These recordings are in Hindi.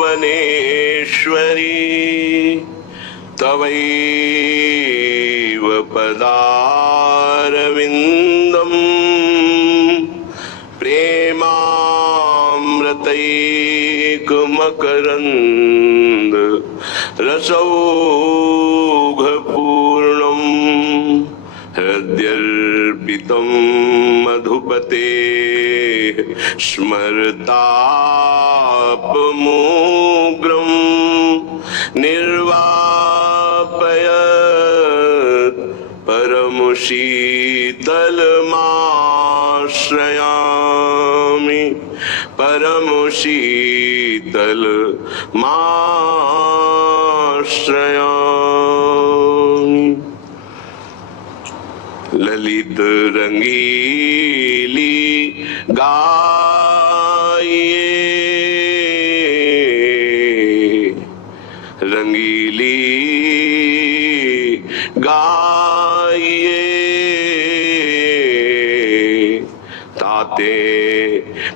वनेश्वरी तवैव पदारविन्दं प्रेमामृतैकमकरन्द रसौघपूर्णं हृद्यर्पितं मधुपते स्मरतापमोग्रं निर्वापयत् परमशीतलमाश्रयामि परमशीतलमाश्रयामि। ललित रंगीली गाइए, रंगीली गाइए, ताते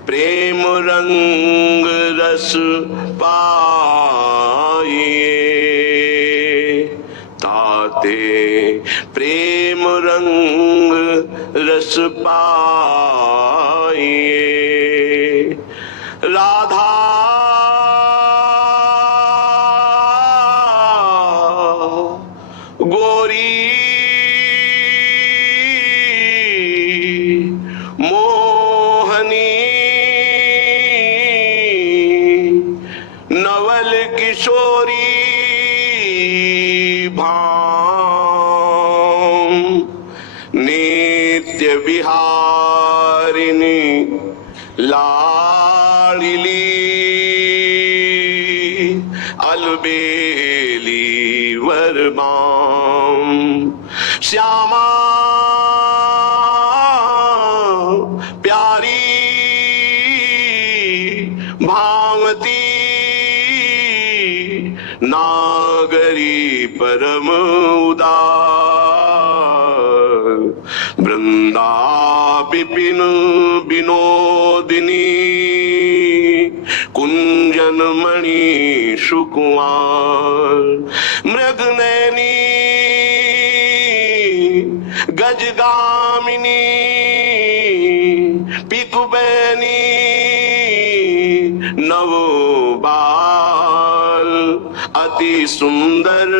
प्रेम रंग रस पाइए, ताते प्रेम रंग रस पाइए। राधा गोरी मोहनी नवल किशोरी भाम नित्य विहारिणी लाड़िली अलबेली वरबाम श्यामा प्यारी भावती नागरी परम उदार वृंदा विपिन विनोदिनी कुंजन मणि सुकुमार मृगनयनी गजगामिनी पिकुबैनी नवबाल अति सुंदर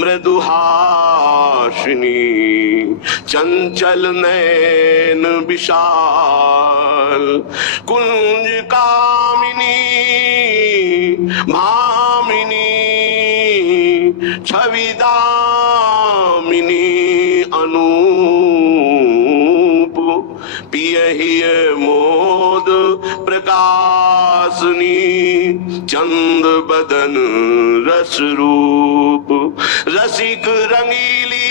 मृदुहासिनी चंचल नयन विशाल कुंज कामिनी भामिनी छविदामिनी अनूप पियहि मोद प्रकाशनी चंद बदन रस रूप रसिक रंगीली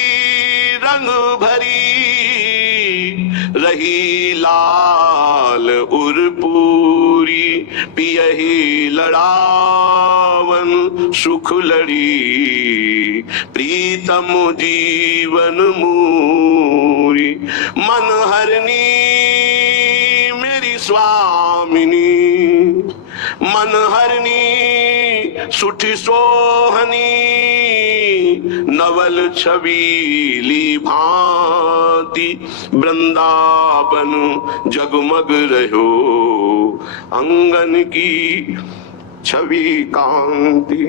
रंग भरी रही लाल उर्पूरी पियहि लड़ावन सुख लड़ी प्रीतम जीवन मूरी मन हरनी मेरी स्वामिनी मन हरनी सुठी सोहनी नवल छबीली भांति वृंदावन जगमग रहो अंगन की छवि कांति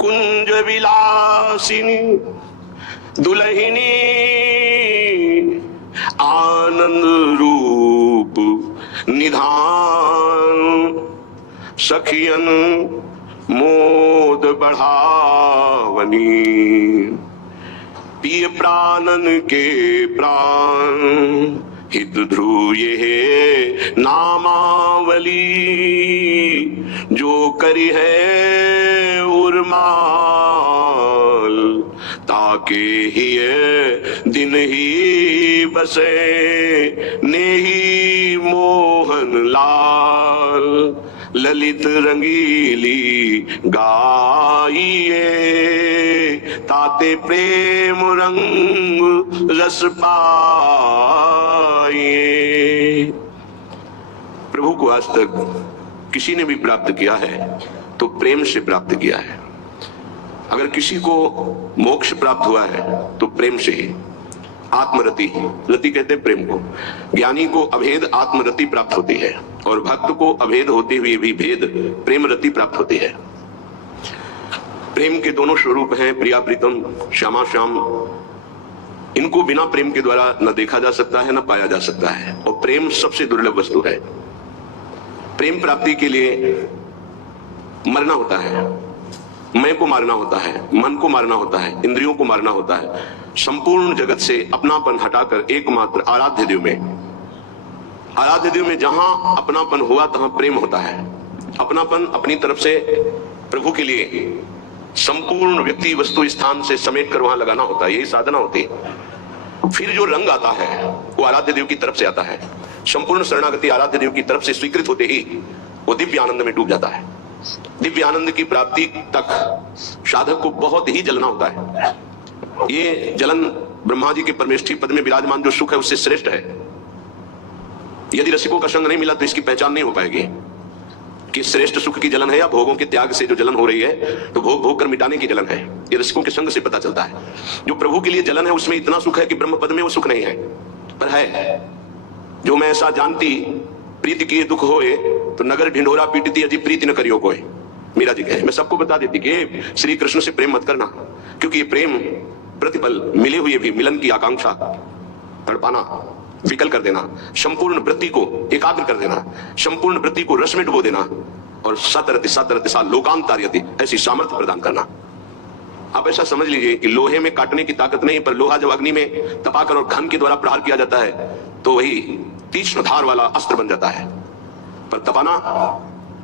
कुंज विलासिनी दुल्हिनी आनंद रूप निधान सखियन मोद बढ़ावनी पिय प्राणन के प्राण हित ध्रुव ये नामावली जो करी है उर्माल ताके ही दिन ही बसे नेही मोहन लाल ललित रंगीली गाइए ताते प्रेम रंग रस पाइए। प्रभु को आज तक किसी ने भी प्राप्त किया है तो प्रेम से प्राप्त किया है। अगर किसी को मोक्ष प्राप्त हुआ है तो प्रेम से ही। आत्मरति, रति कहते हैं प्रेम को। ज्ञानी को अभेद आत्मरति प्राप्त होती है और भक्त को अभेद होते हुए भी भेद प्रेम रति प्राप्त होती है। प्रेम के दोनों स्वरूप हैं, प्रिया प्रीतम, श्यामा श्याम। इनको बिना प्रेम के द्वारा न देखा जा सकता है न पाया जा सकता है, और प्रेम सबसे दुर्लभ वस्तु है। प्रेम प्राप्ति के लिए मरना होता है, मैं को मारना होता है, मन को मारना होता है, इंद्रियों को मारना होता है, संपूर्ण जगत से अपनापन हटाकर एकमात्र आराध्य देव में जहां अपनापन हुआ तहां प्रेम होता है। अपनापन अपनी तरफ से प्रभु के लिए संपूर्ण व्यक्ति वस्तु स्थान से समेट कर वहां लगाना होता है, यही साधना होती है। फिर जो रंग आता है वो आराध्य देव की तरफ से आता है। संपूर्ण शरणागति आराध्य देव की तरफ से स्वीकृत होते ही वो दिव्य आनंद में डूब जाता है। दिव्य आनंद की प्राप्ति तक साधक को बहुत ही जलना होता है। ये जलन ब्रह्मा जी के परमेष्ठी पद में विराजमान जो सुख है उससे श्रेष्ठ है। यदि रसिकों का संग नहीं मिला तो इसकी पहचान नहीं हो पाएगी कि श्रेष्ठ सुख की जलन है या भोगों के त्याग से जो जलन हो रही है, तो भोग भोग कर मिटाने की जलन है। ये रसिकों के संग से पता चलता है। जो प्रभु के लिए जलन है उसमें इतना सुख है कि ब्रह्म पद में वो सुख नहीं है, पर है जो मैं ऐसा जानती प्रीति किए दुख होए तो नगर ढिंढोरा पीटती अजी प्रीति न करियो कोई। मीरा जी कहे मैं सबको बता देती कि श्री कृष्ण से प्रेम मत करना, क्योंकि ये प्रेम प्रतिपल मिले हुए भी मिलन की आकांक्षा तड़पाना, विकल कर देना, संपूर्ण वृत्ति को एकाग्र कर देना, संपूर्ण वृत्ति को रस में डुबो देना और सतरति सतरति सा लोकांतार्यति ऐसी सामर्थ्य प्रदान करना। आप ऐसा समझ लीजिए कि लोहे में काटने की ताकत नहीं, पर लोहा जब अग्नि में तपाकर और घन के द्वारा प्रहार किया जाता है तो वही तीक्ष्ण धार वाला अस्त्र बन जाता है। पर तपाना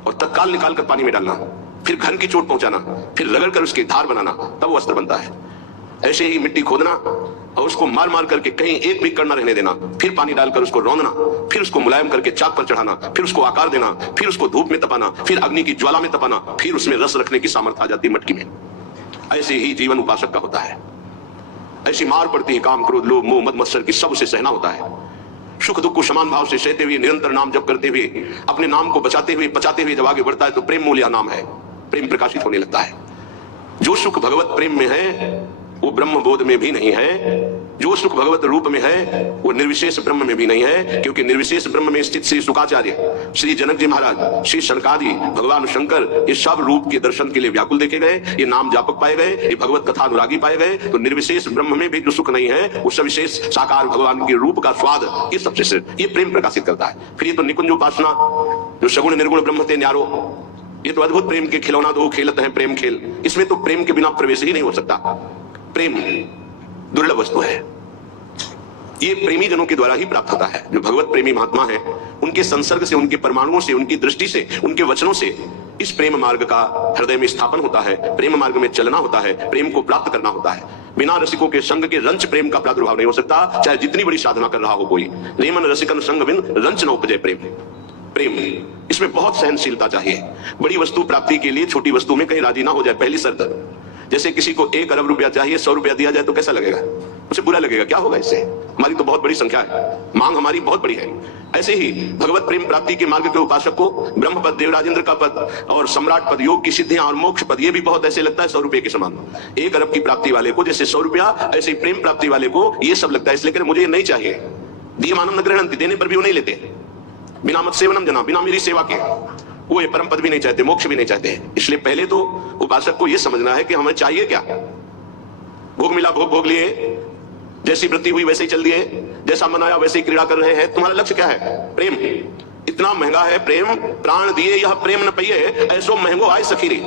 और तत्काल निकाल कर पानी में डालना, फिर घन की चोट पहुंचाना, फिर रगड़ कर उसकी धार बनाना, तब वो अस्त्र बनता है। ऐसे ही मिट्टी खोदना और उसको मार मार करके कहीं एक भी कण न रहने देना, फिर पानी डालकर उसको रौंदना, फिर उसको मुलायम करके चाक पर चढ़ाना, फिर उसको आकार देना, फिर उसको धूप में तपाना, फिर अग्नि की ज्वाला में तपाना, फिर उसमें रस रखने की सामर्थ्य आ जाती है मटकी में। ऐसे ही जीवन उपासक का होता है। ऐसी मार पड़ती है काम क्रोध लोभ मोह मद मत्सर की, सब उसे सहना होता है। सुख दुख को समान भाव से सहते हुए निरंतर नाम जप करते हुए अपने नाम को बचाते हुए पचाते हुए जब आगे बढ़ता है तो प्रेम मूल्य नाम है, प्रेम प्रकाशित होने लगता है। जो सुख भगवत प्रेम में है वो ब्रह्म बोध में भी नहीं है, जो सुख भगवत रूप में है वो निर्विशेष ब्रह्म में भी नहीं है, क्योंकि निर्विशेष ब्रह्म में स्थित श्री शुकाचार्य, श्री जनक जी महाराज, श्री शनकादि, भगवान शंकर, ये सब रूप के दर्शन के लिए व्याकुल देखे गए, ये नाम जापक पाए गए, ये भगवत कथा अनुरागी पाए गए। तो निर्विशेष ब्रह्म में भी जो सुख नहीं है वो सविशेष साकार भगवान के रूप का स्वाद, ये सबसे श्रेष्ठ, ये प्रेम प्रकाशित करता है। फिर ये तो निकुंज उपासना जो सगुण निर्गुण ब्रह्म ते न्यारो, ये तो अद्भुत प्रेम के खिलौना दो खेलत है प्रेम खेल, इसमें तो प्रेम के बिना प्रवेश ही नहीं हो सकता। प्रेम दुर्लभ वस्तु है, ये प्रेमी जनों के द्वारा ही प्राप्त होता है। जो भगवत प्रेमी महात्मा है उनके संसर्ग से, उनके परमाणुओं से, उनकी दृष्टि से, उनके वचनों से इस प्रेम मार्ग का हृदय में स्थापन होता है, प्रेम मार्ग में चलना होता है, प्रेम को प्राप्त करना होता है। बिना रसिकों के संग के रंच प्रेम का प्रादुर्भाव नहीं हो सकता, चाहे जितनी बड़ी साधना कर रहा हो कोई। रेमन रसिकन संग बिन रंच न उपजय प्रेम। प्रेम इसमें बहुत सहनशीलता चाहिए। बड़ी वस्तु प्राप्ति के लिए छोटी वस्तु में कहीं राजी ना हो जाए, पहली शर्त। जैसे किसी को 1 अरब रुपया चाहिए, 100 रुपया दिया जाए तो कैसा लगेगा? उसे बुरा लगेगा, क्या होगा इससे, हमारी तो बहुत बड़ी संख्या है, मांग हमारी बहुत बड़ी है। ऐसे ही भगवत प्रेम प्राप्ति के मार्ग के उपासक को ब्रह्म पद, देवराजेंद्र का पद और सम्राट पद, योग की सिद्धियां और मोक्ष पद, ये भी बहुत ऐसे लगता है 100 रुपये के समान। 1 अरब की प्राप्ति वाले को जैसे 100 रुपया, ऐसे ही प्रेम प्राप्ति वाले को ये सब लगता है, इसलिए मुझे ये नहीं चाहिए। दीयमानम न ग्रहणंति, देने पर भी वो नहीं लेते। बिना मत सेवनम जना, बिना मेरी सेवा के वो ये परम पद भी नहीं चाहते, मोक्ष भी नहीं चाहते। इसलिए पहले तो उपासक को यह समझना है कि हमें चाहिए क्या। भोग मिला भोग भोग लिए, जैसी वृत्ति हुई वैसे ही चल दिए, जैसा मन आया वैसे ही क्रीड़ा कर रहे हैं। तुम्हारा लक्ष्य क्या है? प्रेम। इतना महंगा है प्रेम, प्राण दिए यह प्रेम न पहिए, ऐसो महंगो आय सखीरी।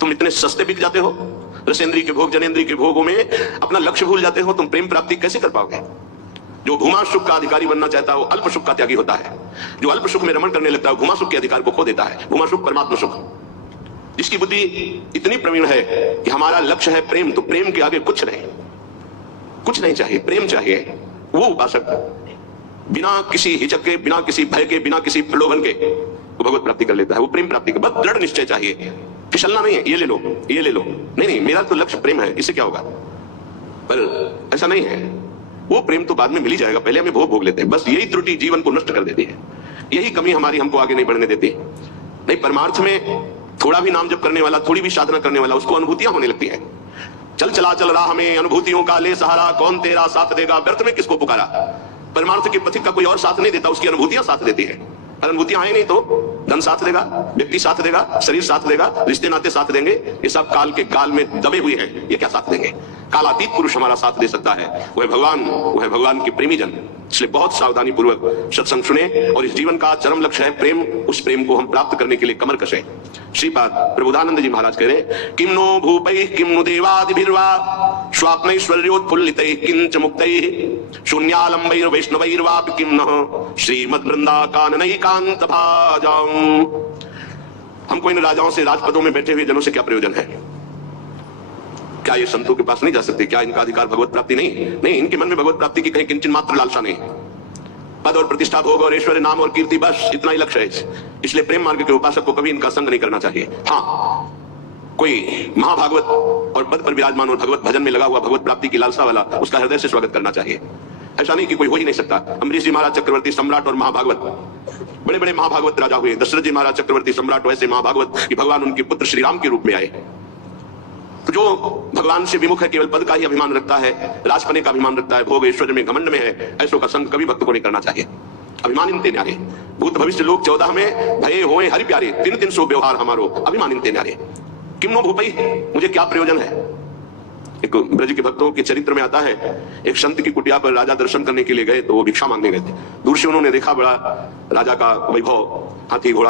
तुम इतने सस्ते बिक जाते हो, रसेंद्री के भोग जनेंद्री के भोगों में अपना लक्ष्य भूल जाते हो, तुम प्रेम प्राप्ति कैसे कर पाओगे? जो भूमा सुख का अधिकारी बनना चाहता है वो अल्प सुख का त्यागी होता है। जो अल्प सुख में रमण करने लगता है भूमा सुख के अधिकार को खो देता है। भूमा सुख परमात्मा सुख। जिसकी बुद्धि इतनी प्रवीण है कि हमारा लक्ष्य है प्रेम, तो प्रेम के आगे कुछ नहीं, कुछ नहीं चाहिए, प्रेम चाहिए। वो उपासक बिना किसी हिचक के, बिना किसी भय के, बिना किसी प्रलोभन के वो भगवत प्राप्ति कर लेता है। वो प्रेम प्राप्ति का बस दृढ़ निश्चय चाहिए, फिसलना नहीं है, ये ले लो ये ले लो, नहीं नहीं मेरा तो लक्ष्य प्रेम है, इससे क्या होगा। पर ऐसा नहीं है, वो प्रेम तो बाद में मिल ही जाएगा, पहले हमें भोग भोग लेते हैं। बस यही त्रुटि जीवन को नष्ट कर देती है। यही कमी हमारी हमको आगे नहीं बढ़ने देती। नहीं, परमार्थ में थोड़ा भी नाम जप करने वाला, थोड़ी भी साधना करने वाला, उसको अनुभूतियां होने लगती है। चल चला चल रहा हमें अनुभूतियों का ले सहारा, कौन तेरा साथ देगा, व्यर्थ में किसको पुकारा। परमार्थ के पथिक का कोई और साथ नहीं देता, उसकी अनुभूतियां साथ देती है। अनुभूतियां आए नहीं तो धन साथ देगा, व्यक्ति साथ देगा, शरीर साथ देगा, रिश्ते नाते साथ देंगे। ये सब काल के गाल में दबे हुए हैं, ये क्या साथ देंगे। कालातीत पुरुष हमारा साथ दे सकता है, वह भगवान, वह भगवान के प्रेमी जन। इसलिए बहुत सावधानी पूर्वक सत्संग सुने, और इस जीवन का चरम लक्ष्य है प्रेम। उस प्रेम को हम प्राप्त करने के लिए कमर कसे। श्रीपाद प्रबोधानंद जी महाराज कह रहे, किम नो भूपै किम नु देवादिभिर्वा स्वाप्नैश्वर्योत्फुल्लितैः किंच मुक्तैः शून्यालंबैर् वैष्णवैर्वा किम नः श्रीमद्वृंदा काननैकांत भाजाम्। हमको इन राजाओं से, राजपदों में बैठे हुए जनों से क्या प्रयोजन है। क्या ये संतों के पास नहीं जा सकते? क्या इनका अधिकार भगवत प्राप्ति नहीं? नहीं, इनके मन में भगवत प्राप्ति की कहीं किंचन मात्र लालसा नहीं। पद और प्रतिष्ठा, भोग और ऐश्वर्य, नाम और कीर्ति, बस इतना ही लक्ष्य है। इसलिए प्रेम मार्ग के उपासक को कभी इनका संग नहीं करना चाहिए। हाँ, कोई महाभागवत और पद पर विराजमान और भगवत भजन में लगा हुआ, भगवत प्राप्ति की लालसा वाला, उसका हृदय से स्वागत करना चाहिए। ऐसा नहीं कि कोई हो ही नहीं सकता। अम्बरीश जी महाराज चक्रवर्ती सम्राट और महाभागवत, बड़े बड़े महाभागवत राजा हुए। दशरथ जी महाराज चक्रवर्ती सम्राट, वैसे महाभागवत कि भगवान उनके पुत्र श्री राम के रूप में आए। तो जो भगवान से विमुख है, केवल पद का ही अभिमान रखता है, राजपने का अभिमान रखता है, भोग ऐश्वर्य में घमंड में है, ऐसों का संग कभी भक्त को नहीं करना चाहिए। अभिमान इनते न्यारे, भूत भविष्य लोक 14 में भये होए हरि प्यारे, 300 व्यवहार हमारो, अभिमान इनते न्यारे। किम नो भूपै, मुझे क्या प्रयोजन है। एक ब्रज के भक्तों के चरित्र में आता है, एक संत की कुटिया पर राजा दर्शन करने के लिए गए, तो वो भिक्षा मांगने गए थे। दूर से उन्होंने देखा बड़ा राजा का वैभव, हाथी घोड़ा